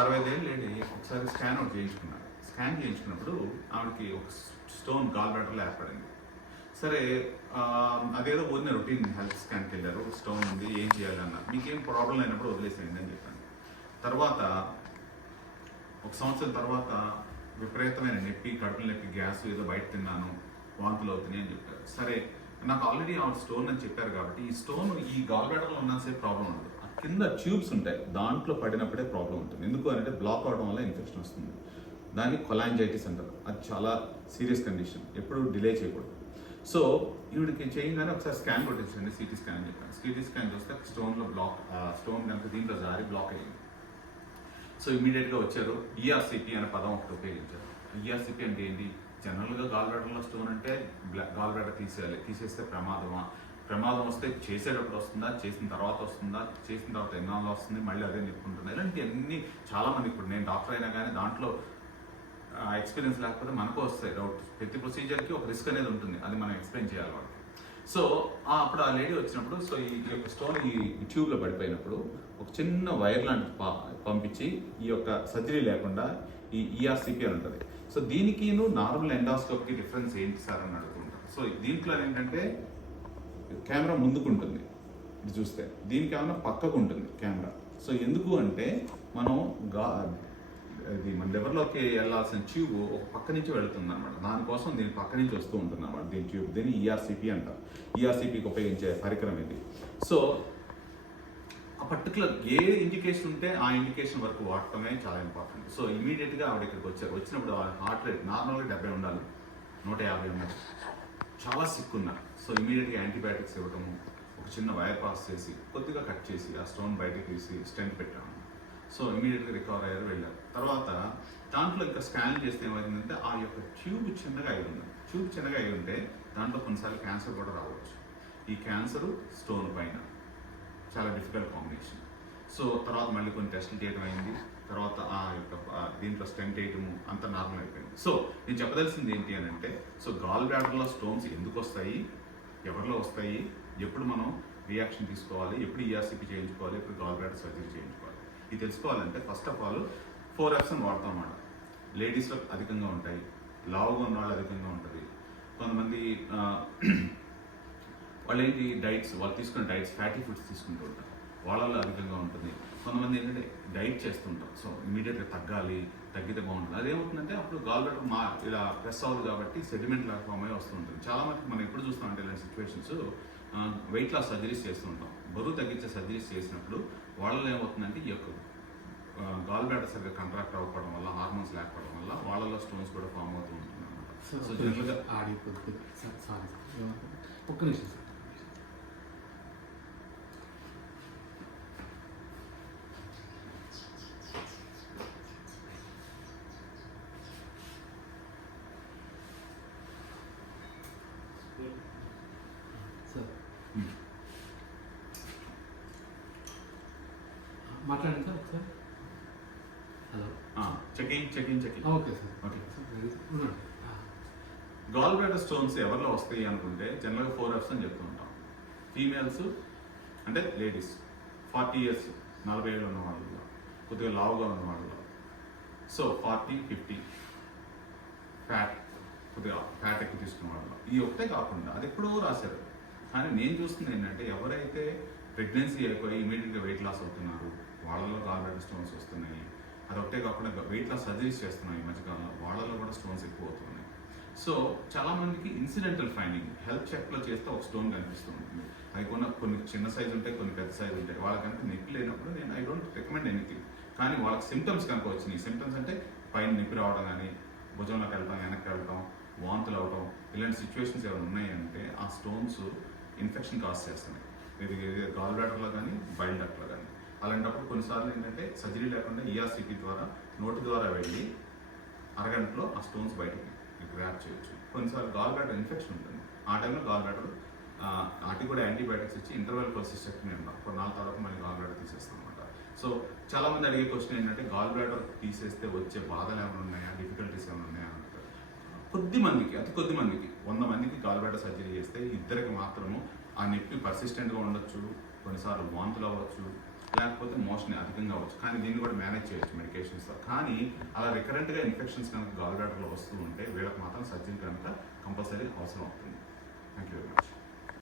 అరవై ఏళ్ళు లేండి ఒకసారి స్కాన్ ఒకటి చేయించుకున్నాను స్కాన్ చేయించుకున్నప్పుడు ఆవిడకి ఒక స్టోన్ గాల్ బ్లాడర్లో ఏర్పడింది. సరే అదేదో పోయిన రొటీన్ హెల్త్ స్కాన్కి వెళ్ళారు స్టోన్ ఉంది ఏం చేయాలన్నా మీకేం ప్రాబ్లం అయినప్పుడు వదిలేసేయండి అని చెప్పాను. తర్వాత ఒక సంవత్సరం తర్వాత విపరీతమైన నొప్పి కడుపుల నొప్పి గ్యాస్ ఏదో బయట తిన్నాను వాంతులు అవుతున్నాయి అని చెప్పారు. సరే నాకు ఆల్రెడీ ఆ స్టోన్ అని చెప్పారు కాబట్టి ఈ స్టోన్ ఈ గాల్ బ్లాడర్లో ఉన్నసేపు ప్రాబ్లం ఉండదు. కింద ట్యూబ్స్ ఉంటాయి. దాంట్లో పడినప్పుడే ప్రాబ్లం ఉంటుంది. ఎందుకు అంటే బ్లాక్ అవడం వల్ల ఇన్ఫెక్షన్ వస్తుంది. దాన్ని కొలాంజైటిస్ అంటారు. అది చాలా సీరియస్ కండిషన్. ఎప్పుడు డిలే చేయకూడదు. సో ఈవిడికి చేయగానే ఒకసారి స్కాన్ కొట్టించండి సిటీ స్కాన్ అని చెప్పాను. సిటీ స్కాన్ చూస్తే స్టోన్లో బ్లాక్ స్టోన్ కనుక దీంట్లో జారి బ్లాక్ అయ్యింది. సో ఇమీడియట్గా వచ్చారు. ఈఆర్సిపి అనే పదం ఒకటి ఉపయోగించారు. ఈఆర్సిపి అంటే ఏంటి? జనరల్గా గాల్ బ్లాడర్లో స్టోన్ అంటే గాల్ బ్లాడర్ తీసేయాలి. తీసేస్తే ప్రమాదమా? ప్రమాదం వస్తే చేసేటప్పుడు వస్తుందా చేసిన తర్వాత వస్తుందా చేసిన తర్వాత ఎన్నాళ్ళు వస్తుంది మళ్ళీ అదే నిప్పుకుంటుంది ఇలాంటి అన్ని చాలామంది ఇప్పుడు నేను డాక్టర్ అయినా కానీ దాంట్లో ఎక్స్పీరియన్స్ లేకపోతే మనకు వస్తాయి డౌట్ ప్రతి ప్రొసీజర్కి ఒక రిస్క్ అనేది ఉంటుంది. అది మనం ఎక్స్ప్లెయిన్ చేయాలి వాళ్ళకి. సో అప్పుడు ఆ లేడీ వచ్చినప్పుడు సో ఈ యొక్క స్టోన్ ఈ ట్యూబ్లో పడిపోయినప్పుడు ఒక చిన్న వైర్ లాంటి పంపించి ఈ యొక్క సర్జరీ లేకుండా ఈ ఈఆర్సిపి అని ఉంటుంది. సో దీనికి నార్మల్ ఎండాస్కోప్కి డిఫరెన్స్ ఏంటి సార్ అని అడుగుతుంటారు సో దీంట్లో ఏంటంటే కెమెరా ముందుకు ఉంటుంది ఇది చూస్తే. దీనికి ఏమైనా పక్కకు ఉంటుంది కెమెరా. సో ఎందుకు అంటే మనం గా ఇది మన లెవెర్లోకి వెళ్ళాల్సిన ట్యూబ్ ఒక పక్క నుంచి వెళుతుంది అనమాట దానికోసం దీని పక్క నుంచి వస్తూ ఉంటుంది అనమాట దీని ట్యూబ్. దీన్ని ఈఆర్సిపి అంటారు. ఈఆర్సిపికి ఉపయోగించే పరికరం ఇది. సో ఆ పర్టికులర్ ఏ ఇండికేషన్ ఉంటే ఆ ఇండికేషన్ వరకు వాడటమే చాలా ఇంపార్టెంట్. సో ఇమీడియట్గా ఆవిడ ఇక్కడికి వచ్చారు. వచ్చినప్పుడు హార్ట్ రేట్ నార్మల్గా డెబ్బై ఉండాలి. నూట యాభై ఉండాలి. చాలా సిక్కున్నా సో ఇమీడియట్గా యాంటీబయాటిక్స్ ఇవ్వటము ఒక చిన్న వైర్ పాస్ చేసి కొద్దిగా కట్ చేసి ఆ స్టోన్ బయటకు తీసి స్టెంట్ పెట్టాము. సో ఇమీడియట్గా రికవర్ అయ్యారు వెళ్ళారు. తర్వాత దాంట్లో ఇంకా స్కాన్ చేస్తే ఏమైందంటే ఆ యొక్క ట్యూబ్ చిన్నగా అయి ఉంది. ట్యూబ్ చిన్నగా అయి ఉంటే దాంట్లో కొన్నిసార్లు క్యాన్సర్ కూడా రావచ్చు. ఈ క్యాన్సర్ స్టోన్ పైన. చాలా డిఫికల్ట్ కాంబినేషన్. సో తర్వాత మళ్ళీ కొన్ని టెస్టులు చేయడం అయింది తర్వాత ఆ యొక్క ఆ దీంట్లో స్టెంట్ వేయటము అంత నార్మల్ అయిపోయింది. సో నేను చెప్పదలసింది ఏంటి అని అంటే సో గాల్ బ్లాడర్లో స్టోన్స్ ఎందుకు వస్తాయి? ఎవరిలో వస్తాయి? ఎప్పుడు మనం రియాక్షన్ తీసుకోవాలి? ఎప్పుడు E ఈఆర్సీపీ చేయించుకోవాలి? ఎప్పుడు గాల్ బ్లాడర్ సర్జరీ చేయించుకోవాలి? ఇది తెలుసుకోవాలంటే first of all four Fs అని వాడతాం అన్నమాట. లేడీస్లో అధికంగా ఉంటాయి. లావుగా ఉన్న వాళ్ళు అధికంగా ఉంటుంది. కొంతమంది ఆ, వాళ్ళు ఏంటి డైట్స్ వాళ్ళు తీసుకునే డైట్స్ ఫ్యాటీ ఫుడ్స్ తీసుకుంటూ ఉంటారు. వాళ్ళల్లో అధికంగా ఉంటుంది. కొంతమంది ఏంటంటే డైట్ చేస్తుంటారు. సో ఇమీడియట్గా తగ్గాలి తగ్గితే బాగుంటుంది. అదేమవుతుందంటే అప్పుడు గాల్ బ్లాడర్ మా ఇలా ప్రెస్ అవ్వదు కాబట్టి సెడిమెంట్ లాగా ఫామ్ అయ్యి వస్తుంటుంది. చాలా మంది మనం ఎప్పుడు చూస్తామంటే ఇలాంటి సిచ్యువేషన్స్. వెయిట్ లాస్ సర్జరీస్ చేస్తుంటాం. బరువు తగ్గించే సర్జరీస్ చేసినప్పుడు వాళ్ళలో ఏమవుతుందంటే ఈ యొక్క గాల్ బ్లాడర్ సరిగ్గా కంట్రాక్ట్ అవ్వకపోవడం వల్ల హార్మోన్స్ లేకపోవడం వల్ల వాళ్ళలో స్టోన్స్ కూడా ఫామ్ అవుతూ ఉంటుంది అనమాట సో ఒక్క జనరల్గా ఒక్క నిమిషం మాట్లాడండి సార్ ఒకసారి. Hello checking checking checking okay sir okay sir ఆ, గాల్ బ్లాడర్ స్టోన్స్ ఎవరిలో వస్తాయి అనుకుంటే జనరల్గా ఫోర్ ఎఫ్స్ అని చెప్తూ ఉంటాం. ఫీమేల్స్ అంటే లేడీస్ ఫార్టీ ఇయర్స్ నలభై ఏళ్ళు ఉన్న వాళ్ళలో కొద్దిగా లావుగా ఉన్న వాళ్ళలో. సో ఫార్టీ ఫిఫ్టీ ఫ్యాట్ కొద్దిగా ఫ్యాట్ ఎక్కువ తీసుకున్న వాళ్ళలో. ఈ ఒకటే కాకుండా అది ఎప్పుడో రాశారు. కానీ నేను చూస్తుంది ఏంటంటే ఎవరైతే ప్రెగ్నెన్సీ అయిపోయి ఇమీడియట్గా వెయిట్ లాస్ అవుతున్నారు వాళ్ళలో గాల్ స్టోన్స్ వస్తున్నాయి అది ఒకటే కాకుండా వెయిట్ లాస్ సర్జరీస్ చేస్తున్నాయి ఈ మధ్యకాలంలో వాళ్ళలో కూడా స్టోన్స్ ఎక్కువ అవుతున్నాయి సో చాలా మందికి ఇన్సిడెంటల్ ఫైండింగ్ హెల్త్ చెక్లో చేస్తే ఒక స్టోన్ కనిపిస్తూ ఉంటుంది. అది కొన్ని కొన్ని చిన్న సైజు ఉంటాయి కొన్ని పెద్ద సైజు ఉంటాయి. వాళ్ళకంటే నొప్పి లేనప్పుడు నేను ఐ డోంట్ రికమెండ్ ఎనీథింగ్ కానీ వాళ్ళకి సిమ్టమ్స్ కనుక వచ్చినాయి సిమ్టమ్స్ అంటే పైన నొప్పి రావడం కానీ భుజంలోకి వెళ్ళడం వెనక్కి వెళ్ళడం వాంతులు అవడం ఇలాంటి సిచ్యువేషన్స్ ఏమైనా ఉన్నాయంటే ఆ స్టోన్స్ ఇన్ఫెక్షన్ కాజ్ చేస్తున్నాయి. ఇది గాల్ బ్లాడర్లో కానీ బైల్ డక్ట్లో కానీ. అలాంటప్పుడు కొన్నిసార్లు ఏంటంటే సర్జరీ లేకుండా ఈఆర్సిపి ద్వారా నోటి ద్వారా వెళ్ళి అరగంటలో ఆ స్టోన్స్ బయటకి గ్రాప్ చేయొచ్చు. కొన్నిసార్లు గాల్ బ్లాడర్ ఇన్ఫెక్షన్ ఉంటుంది. ఆ టైంలో గాల్ బ్లాడర్ వాటికి కూడా యాంటీబయాటిక్స్ ఇచ్చి ఇంటర్వెల్ కొసిస్టెక్టమీ అంటాం కొన్నాళ్ళ తర్వాత మళ్ళీ గాల్ బ్లాడర్ తీసేస్తాం అనమాట సో చాలా మంది అడిగే క్వశ్చన్ ఏంటంటే గాల్ బ్లాడర్ తీసేస్తే వచ్చే బాధలు ఏమైనా ఉన్నాయా? డిఫికల్టీస్ ఏమైనా ఉన్నాయా? కొద్ది మందికి అతి కొద్ది మందికి వంద మందికి కాలుబెట్ట సర్జరీ చేస్తే ఇద్దరికి మాత్రము ఆ నొప్పి పర్సిస్టెంట్గా ఉండొచ్చు కొన్నిసార్లు వాంతులు అవ్వచ్చు లేకపోతే మోషన్ అధికంగా అవ్వచ్చు. కానీ దీన్ని కూడా మేనేజ్ చేయొచ్చు మెడికేషన్స్తో కానీ అలా రికరెంట్గా ఇన్ఫెక్షన్స్ కనుక గాల్ వస్తూ ఉంటే వీళ్ళకి మాత్రం సర్జరీ కనుక కంపల్సరీ అవసరం అవుతుంది. Thank you very much